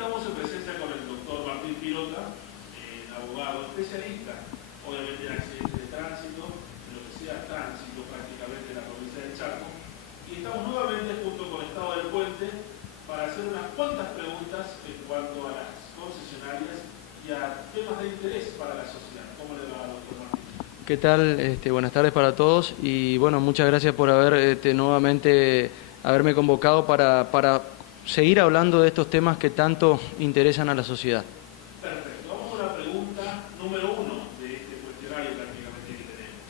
Estamos en presencia con el doctor Martín Pirota, abogado especialista, obviamente en accidentes de tránsito, en lo que sea tránsito prácticamente en la provincia de Chaco. Y estamos nuevamente junto con Estado del Puente para hacer unas cuantas preguntas en cuanto a las concesionarias y a temas de interés para la sociedad. ¿Cómo le va, doctor Martín? ¿Qué tal? Buenas tardes para todos y bueno, muchas gracias por haber nuevamente haberme convocado para seguir hablando de estos temas que tanto interesan a la sociedad. Perfecto. Vamos a la pregunta número 1 de este cuestionario prácticamente que tenemos.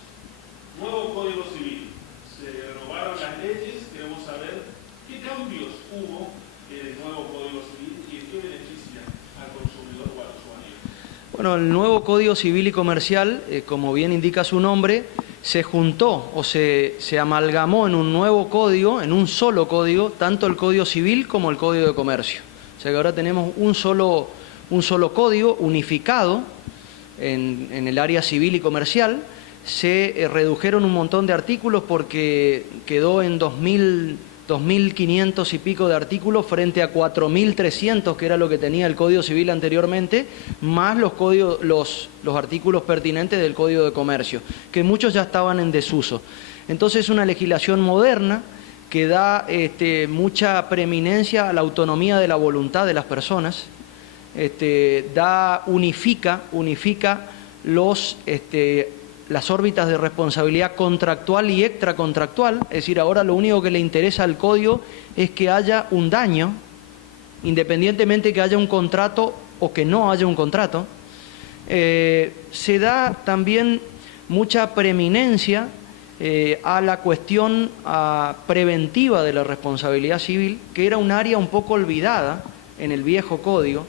Nuevo Código Civil. Se renovaron las leyes, queremos saber qué cambios hubo en el nuevo Código Civil y en qué beneficia al consumidor o al usuario. Bueno, el nuevo Código Civil y Comercial, como bien indica su nombre, se juntó o se amalgamó en un nuevo código, en un solo código, tanto el Código Civil como el Código de Comercio. O sea que ahora tenemos un solo código unificado en el área civil y comercial. Se redujeron un montón de artículos porque quedó en 2.500 y pico de artículos frente a 4.300 que era lo que tenía el Código Civil anteriormente, más los artículos pertinentes del Código de Comercio, que muchos ya estaban en desuso. Entonces es una legislación moderna que da mucha preeminencia a la autonomía de la voluntad de las personas, unifica las órbitas de responsabilidad contractual y extracontractual, es decir, ahora lo único que le interesa al código es que haya un daño, independientemente que haya un contrato o que no haya un contrato. Se da también mucha preeminencia a la cuestión preventiva de la responsabilidad civil, que era un área un poco olvidada en el viejo código,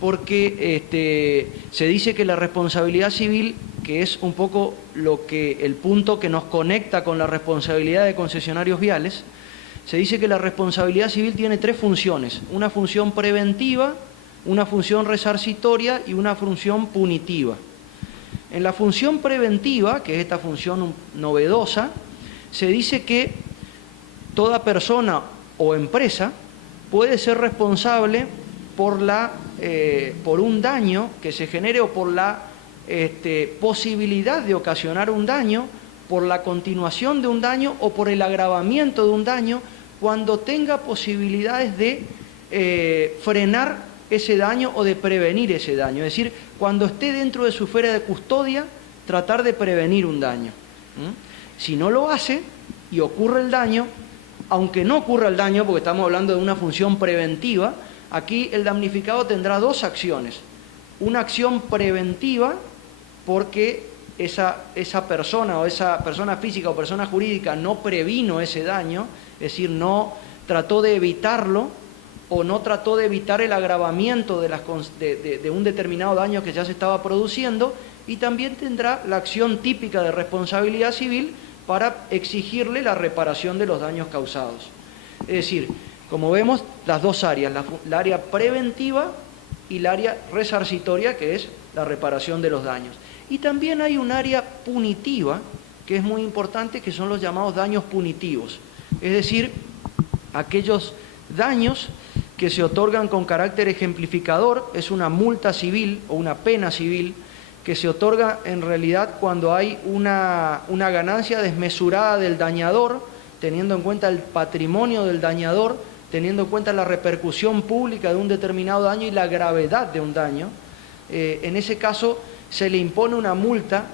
porque se dice que la responsabilidad civil, que es un poco el punto que nos conecta con la responsabilidad de concesionarios viales, se dice que la responsabilidad civil tiene tres funciones: una función preventiva, una función resarcitoria y una función punitiva. En la función preventiva, que es esta función novedosa, se dice que toda persona o empresa puede ser responsable por un daño que se genere o por la posibilidad de ocasionar un daño, por la continuación de un daño o por el agravamiento de un daño, cuando tenga posibilidades de frenar ese daño o de prevenir ese daño. Es decir, cuando esté dentro de su esfera de custodia, tratar de prevenir un daño. Si no lo hace y ocurre el daño, aunque no ocurra el daño, porque estamos hablando de una función preventiva, aquí el damnificado tendrá dos acciones. Una acción preventiva, porque esa persona o esa persona física o persona jurídica no previno ese daño, es decir, no trató de evitarlo o no trató de evitar el agravamiento de un determinado daño que ya se estaba produciendo, y también tendrá la acción típica de responsabilidad civil para exigirle la reparación de los daños causados. Es decir, como vemos, las dos áreas, la área preventiva y el área resarcitoria, que es la reparación de los daños. Y también hay un área punitiva, que es muy importante, que son los llamados daños punitivos. Es decir, aquellos daños que se otorgan con carácter ejemplificador, es una multa civil o una pena civil, que se otorga en realidad cuando hay una ganancia desmesurada del dañador, teniendo en cuenta el patrimonio del dañador, teniendo en cuenta la repercusión pública de un determinado daño y la gravedad de un daño. En ese caso se le impone una multa,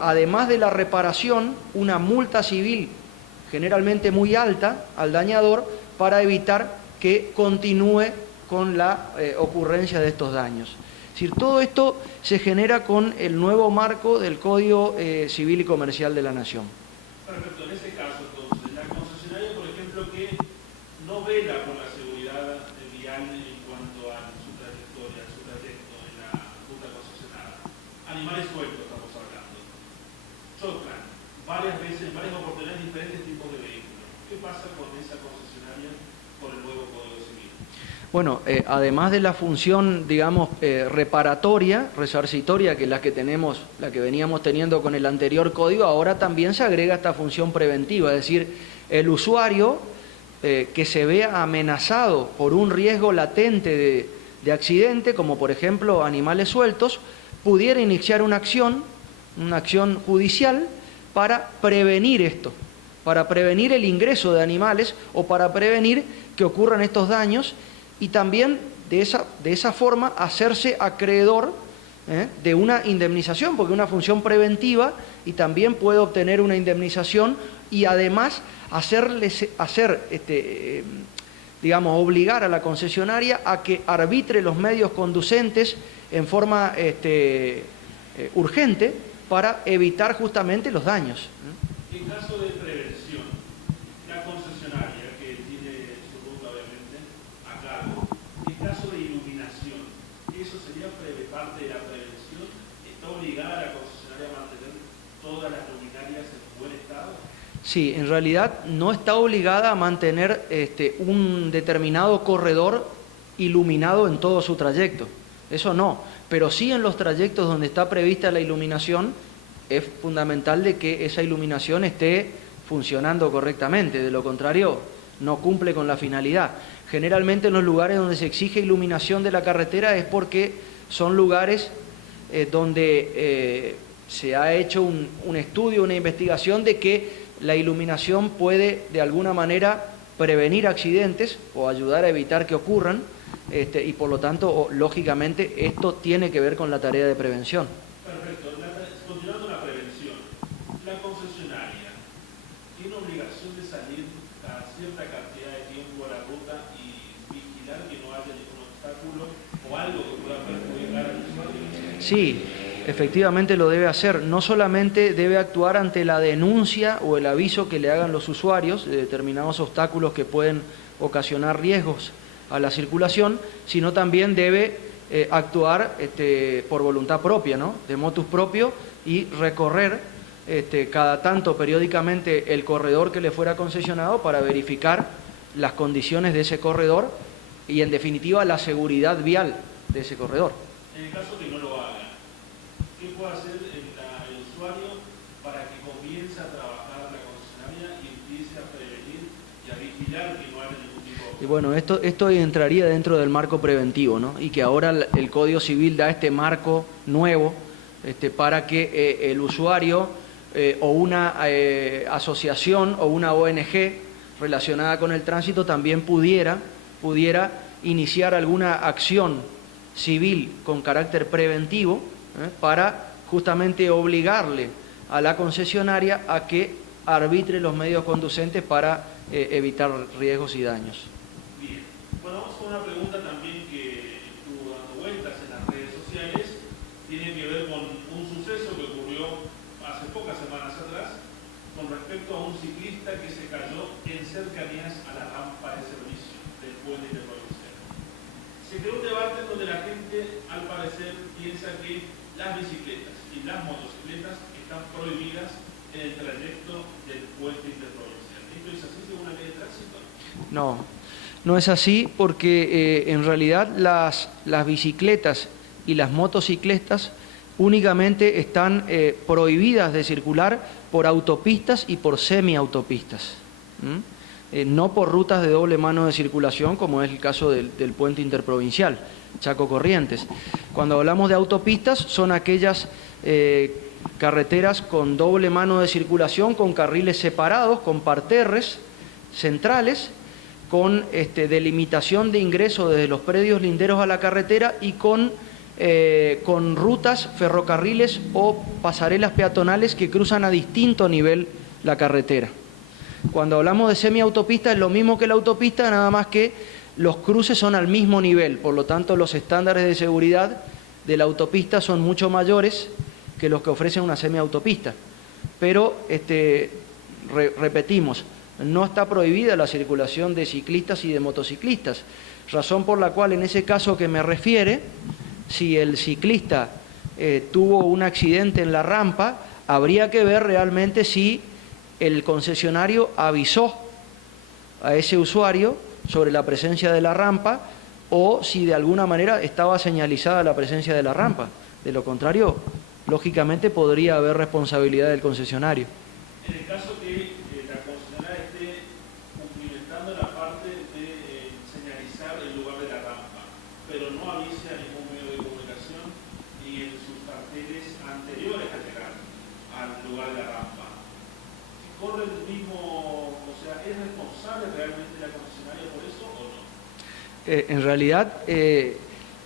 además de la reparación, una multa civil generalmente muy alta al dañador, para evitar que continúe con la ocurrencia de estos daños. Es decir, todo esto se genera con el nuevo marco del Código Civil y Comercial de la Nación. Perfecto. En ese caso, entonces, la concesionaria, por ejemplo, que no vela por la seguridad vial en cuanto a su trayectoria, su trayecto en la ruta concesionada. Animales sueltos estamos hablando. Chocan varias veces, varias oportunidades, diferentes tipos de vehículos. ¿Qué pasa con esa concesionaria por el nuevo Código Civil? Bueno, además de la función, digamos, reparatoria, resarcitoria, que es la que veníamos teniendo con el anterior código, ahora también se agrega esta función preventiva, es decir, el usuario que se vea amenazado por un riesgo latente de accidente, como por ejemplo animales sueltos, pudiera iniciar una acción judicial para prevenir esto, para prevenir el ingreso de animales o para prevenir que ocurran estos daños y también de esa forma hacerse acreedor de una indemnización, porque es una función preventiva y también puede obtener una indemnización y además obligar a la concesionaria a que arbitre los medios conducentes en forma urgente para evitar justamente los daños. En caso de prevención, la concesionaria que tiene su ruta obviamente a cargo, en caso de iluminación, ¿eso sería parte de la prevención? ¿Está obligada la concesionaria a mantener todas las luminarias en buen estado? Sí, en realidad no está obligada a mantener un determinado corredor iluminado en todo su trayecto. Eso no, pero sí en los trayectos donde está prevista la iluminación es fundamental de que esa iluminación esté funcionando correctamente, de lo contrario no cumple con la finalidad. Generalmente en los lugares donde se exige iluminación de la carretera es porque son lugares donde se ha hecho un estudio, una investigación de que la iluminación puede de alguna manera prevenir accidentes o ayudar a evitar que ocurran y por lo tanto, lógicamente, esto tiene que ver con la tarea de prevención. Perfecto. Continuando la prevención, la concesionaria tiene obligación de salir a cierta cantidad de tiempo a la ruta y vigilar que no haya ningún obstáculo o algo que pueda perjudicar al usuario. Sí, efectivamente lo debe hacer. No solamente debe actuar ante la denuncia o el aviso que le hagan los usuarios de determinados obstáculos que pueden ocasionar riesgos a la circulación, sino también debe actuar por voluntad propia, ¿no? De motus propio y recorrer cada tanto periódicamente el corredor que le fuera concesionado para verificar las condiciones de ese corredor y en definitiva la seguridad vial de ese corredor. En el caso que no lo haga, ¿qué puede hacer el usuario para que comience a trabajar la concesionaria y empiece a prevenir y a vigilar que no haya ningún tipo de... Y bueno, esto entraría dentro del marco preventivo, ¿no? Y que ahora el Código Civil da este marco nuevo para que el usuario o una asociación o una ONG relacionada con el tránsito también pudiera iniciar alguna acción civil con carácter preventivo para justamente obligarle a la concesionaria a que arbitre los medios conducentes para evitar riesgos y daños. Bien. Bueno, vamos con una pregunta también que estuvo dando vueltas en las redes sociales. Tiene que ver con un suceso que ocurrió hace pocas semanas atrás con respecto a un ciclista que se cayó en cercanías a la rampa de servicio del puente de provincia. Se creó un debate donde la gente, al parecer, piensa que las bicicletas y las motocicletas están prohibidas en el trayecto del puente interprovincial. ¿Esto es así según la ley de tránsito? No es así porque en realidad las bicicletas y las motocicletas únicamente están prohibidas de circular por autopistas y por semiautopistas. No por rutas de doble mano de circulación, como es el caso del puente interprovincial, Chaco Corrientes. Cuando hablamos de autopistas, son aquellas carreteras con doble mano de circulación, con carriles separados, con parterres centrales, con delimitación de ingreso desde los predios linderos a la carretera y con rutas, ferrocarriles o pasarelas peatonales que cruzan a distinto nivel la carretera. Cuando hablamos de semiautopista es lo mismo que la autopista, nada más que los cruces son al mismo nivel, por lo tanto los estándares de seguridad de la autopista son mucho mayores que los que ofrece una semiautopista. Pero, repetimos, no está prohibida la circulación de ciclistas y de motociclistas, razón por la cual en ese caso que me refiere, si el ciclista tuvo un accidente en la rampa, habría que ver realmente si el concesionario avisó a ese usuario sobre la presencia de la rampa o si de alguna manera estaba señalizada la presencia de la rampa. De lo contrario, lógicamente podría haber responsabilidad del concesionario. En el caso que la concesionaria esté cumplimentando la parte de señalizar el lugar de la rampa, pero no había directamente la concesionaria por eso o no? En realidad,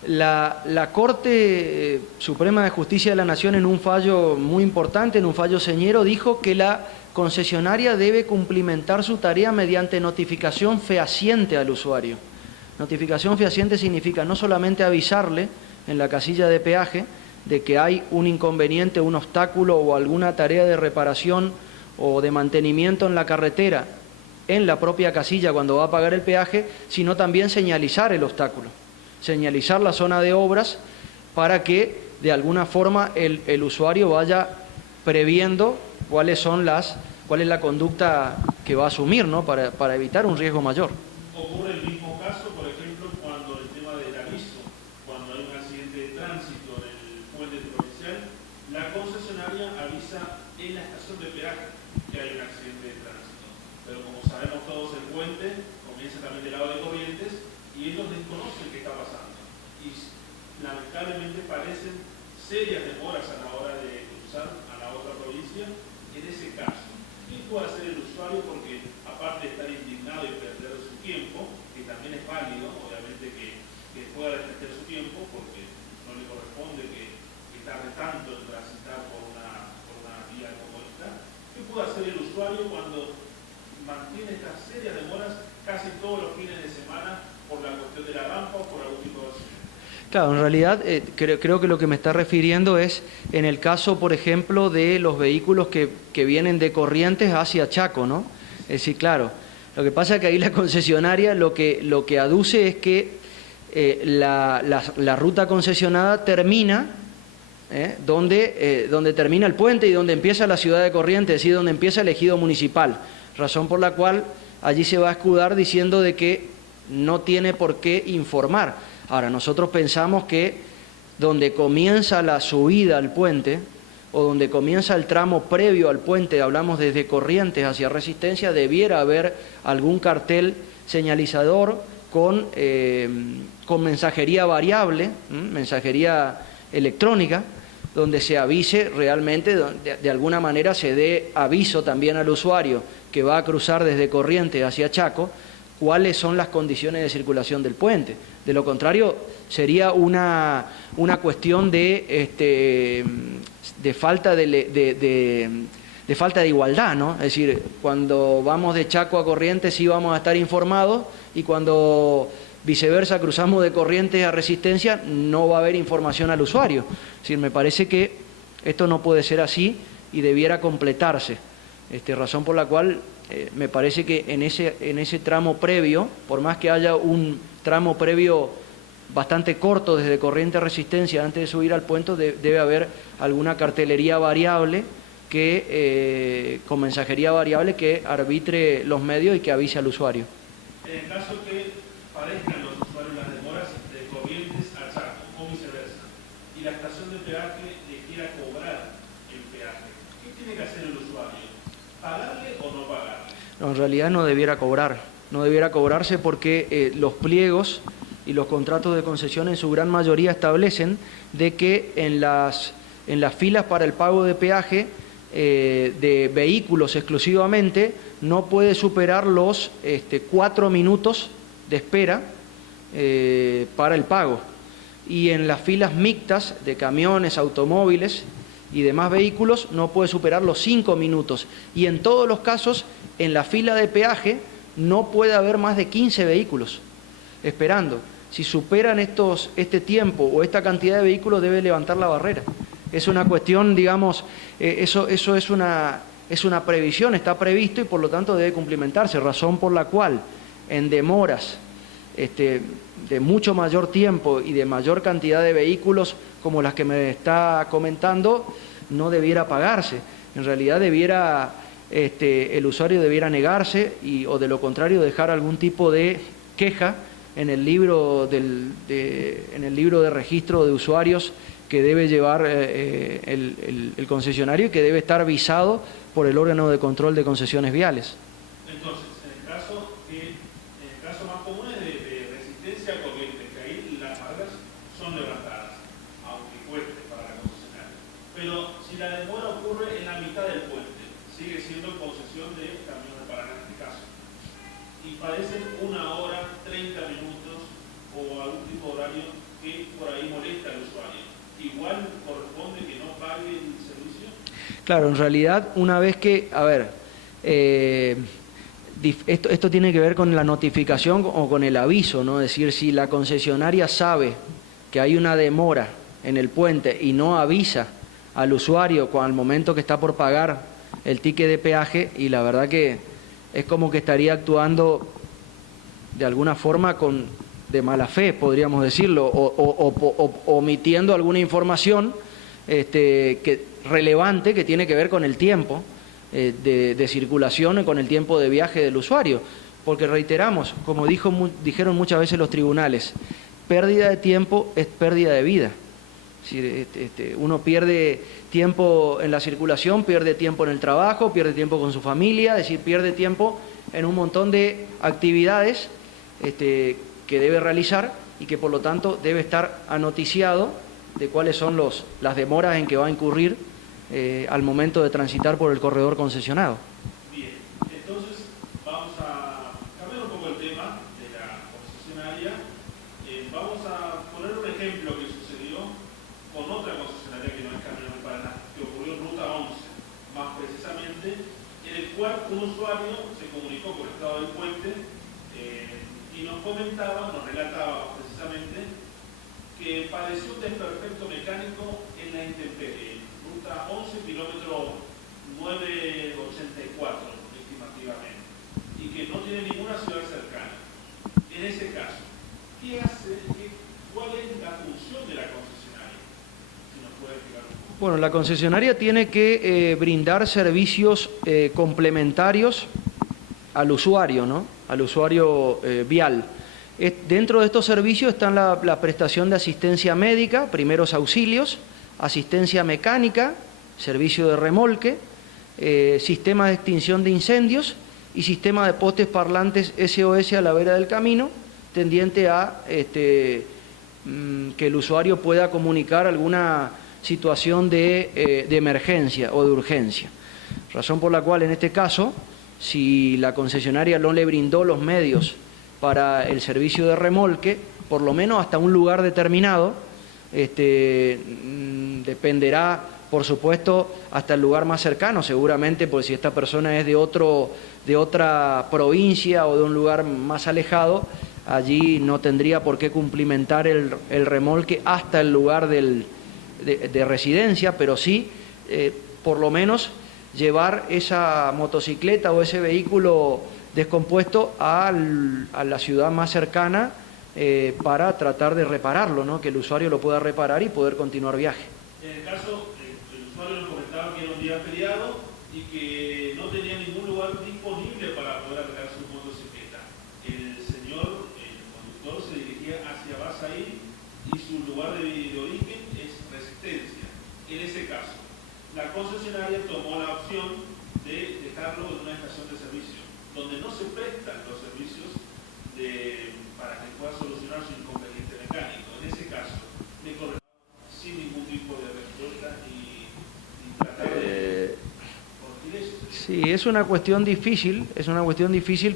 la Corte Suprema de Justicia de la Nación, en un fallo muy importante, en un fallo señero, dijo que la concesionaria debe cumplimentar su tarea mediante notificación fehaciente al usuario. Notificación fehaciente significa no solamente avisarle en la casilla de peaje de que hay un inconveniente, un obstáculo o alguna tarea de reparación o de mantenimiento en la carretera, en la propia casilla cuando va a pagar el peaje, sino también señalizar el obstáculo, señalizar la zona de obras para que de alguna forma el usuario vaya previendo cuál es la conducta que va a asumir, ¿no? para evitar un riesgo mayor. Ocurre el mismo caso, por ejemplo, cuando el tema del aviso, cuando hay un accidente de tránsito en el puente provincial, la concesionaria avisa en la estación de peaje que hay un accidente de tránsito. Pero como sabemos todos, el puente comienza también del lado de Corrientes y ellos desconocen qué está pasando. Y lamentablemente parecen serias demoras a la hora de cruzar a la otra provincia. En ese caso, ¿qué puede hacer el usuario? Porque aparte de estar indignado y perder su tiempo, que también es válido, obviamente que pueda perder su tiempo, porque no le corresponde que tarde tanto en transitar por una vía como esta, ¿qué puede hacer el usuario cuando mantiene estas serias demoras casi todos los fines de semana por la cuestión de la rampa o por algún tipo de accidente? Claro, en realidad creo que lo que me está refiriendo es en el caso, por ejemplo, de los vehículos que vienen de Corrientes hacia Chaco, ¿no? Es decir, claro, lo que pasa es que ahí la concesionaria lo que aduce es que la ruta concesionada termina donde termina el puente y donde empieza la ciudad de Corrientes, es decir, donde empieza el ejido municipal, razón por la cual allí se va a escudar diciendo de que no tiene por qué informar. Ahora, nosotros pensamos que donde comienza la subida al puente o donde comienza el tramo previo al puente, hablamos desde Corrientes hacia Resistencia, debiera haber algún cartel señalizador con mensajería variable, mensajería electrónica, donde se avise realmente, de alguna manera se dé aviso también al usuario que va a cruzar desde Corrientes hacia Chaco, cuáles son las condiciones de circulación del puente. De lo contrario, sería una cuestión de falta de falta de igualdad, ¿no? Es decir, cuando vamos de Chaco a Corrientes sí vamos a estar informados y cuando viceversa cruzamos de Corrientes a Resistencia no va a haber información al usuario. Es decir, me parece que esto no puede ser así y debiera completarse. Razón por la cual me parece que en ese tramo previo, por más que haya un tramo previo bastante corto desde Corrientes a Resistencia antes de subir al puente, debe haber alguna cartelería variable con mensajería variable que arbitre los medios y que avise al usuario. En el caso que parezcan los usuarios las demoras de Corrientes a Chaco o viceversa y la estación de peaje le quiera cobrar el peaje, ¿qué tiene que hacer el usuario? ¿Pagarle o no pagarle? No, en realidad no debiera cobrarse porque los pliegos y los contratos de concesión en su gran mayoría establecen de que en las filas para el pago de peaje de vehículos exclusivamente no puede superar los 4 minutos de espera para el pago, y en las filas mixtas de camiones, automóviles y demás vehículos no puede superar los 5 minutos, y en todos los casos en la fila de peaje no puede haber más de 15 vehículos esperando. Si superan este tiempo o esta cantidad de vehículos, debe levantar la barrera. Es una cuestión, digamos, eso es una previsión, está previsto y por lo tanto debe cumplimentarse, razón por la cual en demoras de mucho mayor tiempo y de mayor cantidad de vehículos como las que me está comentando, no debiera pagarse. En realidad el usuario debiera negarse o de lo contrario dejar algún tipo de queja en el libro de registro de usuarios que debe llevar el concesionario y que debe estar visado por el órgano de control de concesiones viales. Entonces, en el caso más común es de Resistencia a Corrientes, que ahí las barreras son levantadas, aunque cueste para la concesionaria. Pero si la demora ocurre en la mitad del puente, sigue siendo concesión de Caminos de Paraná en este caso. y padecen 1 hora, 30 minutos o algún tipo de horario que por ahí molesta al usuario, ¿igual corresponde que no pague el servicio? Claro, en realidad, una vez que, a ver, esto tiene que ver con la notificación o con el aviso, ¿no? Es decir, si la concesionaria sabe que hay una demora en el puente y no avisa al usuario al momento que está por pagar el ticket de peaje, y la verdad que es como que estaría actuando de alguna forma de mala fe, podríamos decirlo, o omitiendo alguna información relevante que tiene que ver con el tiempo de circulación y con el tiempo de viaje del usuario. Porque reiteramos, como dijeron muchas veces los tribunales, pérdida de tiempo es pérdida de vida. Es decir, uno pierde tiempo en la circulación, pierde tiempo en el trabajo, pierde tiempo con su familia, es decir, pierde tiempo en un montón de actividades que debe realizar y que por lo tanto debe estar anoticiado de cuáles son las demoras en que va a incurrir al momento de transitar por el corredor concesionado. Bien, entonces vamos a cambiar un poco el tema de la concesionaria. Vamos a poner un ejemplo que sucedió con otra concesionaria que no es Caminos del Paraná, que ocurrió en Ruta 11, más precisamente, en el cual un usuario se comunicó con el estado del puente y nos relataba precisamente que padeció un desperfecto mecánico en la intemperie, Ruta 11, kilómetro 984 estimativamente, y que no tiene ninguna ciudad cercana. En ese caso, ¿qué hace? ¿Cuál es la función de la concesionaria? Si nos puede explicar un poco. Bueno, la concesionaria tiene que brindar servicios complementarios al usuario, ¿no? Al usuario vial. Dentro de estos servicios están la prestación de asistencia médica, primeros auxilios, asistencia mecánica, servicio de remolque, sistema de extinción de incendios y sistema de postes parlantes SOS a la vera del camino, tendiente a que el usuario pueda comunicar alguna situación de emergencia o de urgencia. Razón por la cual en este caso, si la concesionaria no le brindó los medios para el servicio de remolque, por lo menos hasta un lugar determinado, dependerá, por supuesto, hasta el lugar más cercano, seguramente, porque si esta persona es de otra provincia o de un lugar más alejado, allí no tendría por qué cumplimentar el remolque hasta el lugar de residencia, pero sí, por lo menos, llevar esa motocicleta o ese vehículo descompuesto a la ciudad más cercana para tratar de repararlo, ¿no? Que el usuario lo pueda reparar y poder continuar viaje. En el caso, el usuario nos comentaba que era un día feriado y que no tenía ningún lugar disponible para poder arreglar su motocicleta. El conductor se dirigía hacia Basaí y su lugar de origen es Resistencia. En ese caso, la concesionaria tomó la opción de dejarlo en una estación de servicio, donde no se prestan los servicios para que pueda solucionar su inconveniente mecánico. En ese caso, me corresponde sin ningún tipo de respuesta y tratar de corregir eso. Sí, es una cuestión difícil,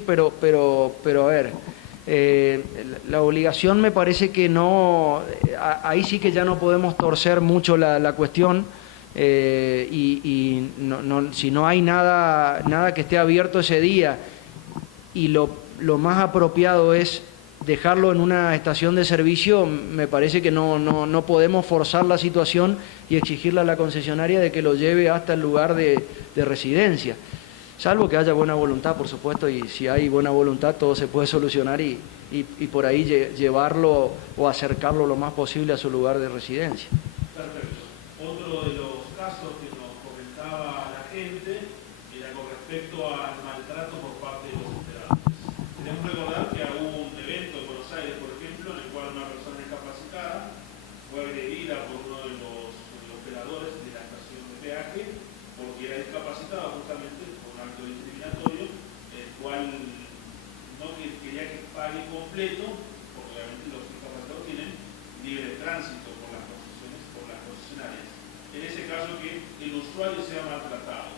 pero a ver, la obligación me parece que no, ahí sí que ya no podemos torcer mucho la cuestión. Si no hay nada que esté abierto ese día y lo más apropiado es dejarlo en una estación de servicio, me parece que no podemos forzar la situación y exigirle a la concesionaria de que lo lleve hasta el lugar de residencia, salvo que haya buena voluntad, por supuesto, y si hay buena voluntad todo se puede solucionar y por ahí llevarlo o acercarlo lo más posible a su lugar de residencia. Perfecto. Otro de los casos que nos comentaba la gente era con respecto al maltrato por parte de los operadores. Tenemos que recordar que hubo un evento en Buenos Aires, por ejemplo, en el cual una persona discapacitada fue agredida por uno de los operadores de la estación de peaje porque era discapacitada justamente por un acto discriminatorio, el cual no quería que pague completo, porque obviamente los discapacitados tienen libre tránsito por las concesionarias. En ese caso, que el usuario sea maltratado,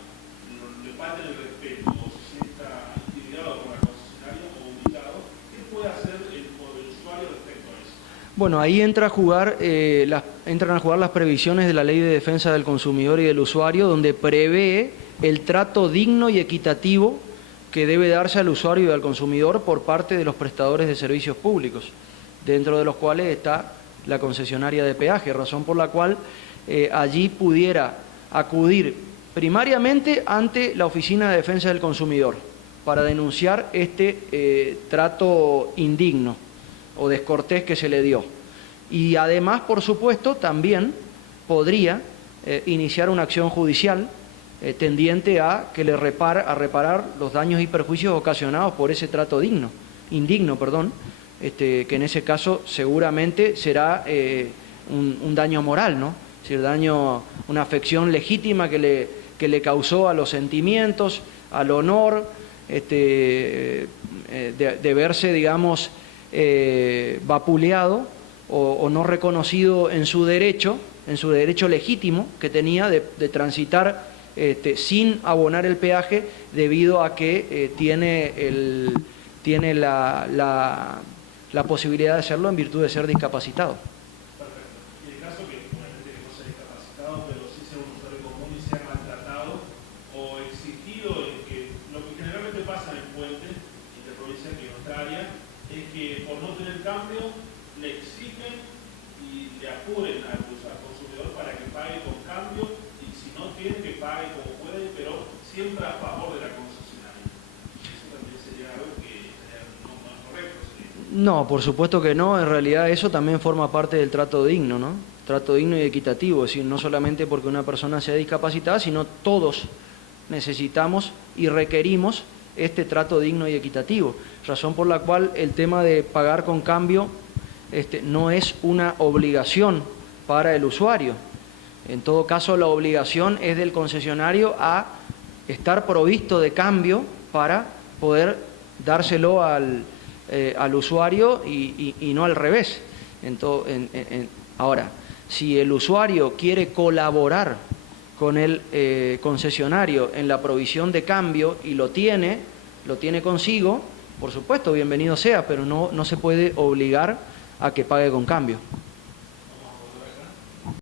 le falta el respeto o se sienta intimidado por la concesionaria o Bueno, ahí entran a jugar las previsiones de la Ley de Defensa del Consumidor y del Usuario, donde prevé el trato digno y equitativo que debe darse al usuario y al consumidor por parte de los prestadores de servicios públicos, dentro de los cuales está la concesionaria de peaje, razón por la cual allí pudiera acudir primariamente ante la Oficina de Defensa del Consumidor para denunciar este trato indigno o descortés que se le dio. Y además, por supuesto, también podría iniciar una acción judicial tendiente a reparar los daños y perjuicios ocasionados por ese trato indigno, que en ese caso seguramente será un daño moral, ¿no? Es decir, una afección legítima que le causó a los sentimientos, al honor, de verse, digamos, vapuleado o no reconocido en su derecho legítimo que tenía de transitar sin abonar el peaje, debido a que tiene la posibilidad de hacerlo en virtud de ser discapacitado. Perfecto. Y el caso que una gente que no sea discapacitado, pero sí sea un usuario común y sea maltratado o exigido, lo que generalmente pasa en Puente, interprovincia aquí en nuestra área, es que por no tener cambio le exigen y le apuren al consumidor para que pague con cambio, y si no tiene, que pague como puede, pero siempre a favor de la concesionaria. Eso también sería algo que no es correcto. No, por supuesto que no. En realidad eso también forma parte del trato digno, ¿no? Trato digno y equitativo, es decir, no solamente porque una persona sea discapacitada, sino todos necesitamos y requerimos este trato digno y equitativo. Razón por la cual el tema de pagar con cambio no es una obligación para el usuario. En todo caso, la obligación es del concesionario a estar provisto de cambio para poder dárselo al usuario y no al revés. Ahora, si el usuario quiere colaborar con el concesionario en la provisión de cambio y lo tiene consigo, por supuesto, bienvenido sea, pero no se puede obligar a que pague con cambio.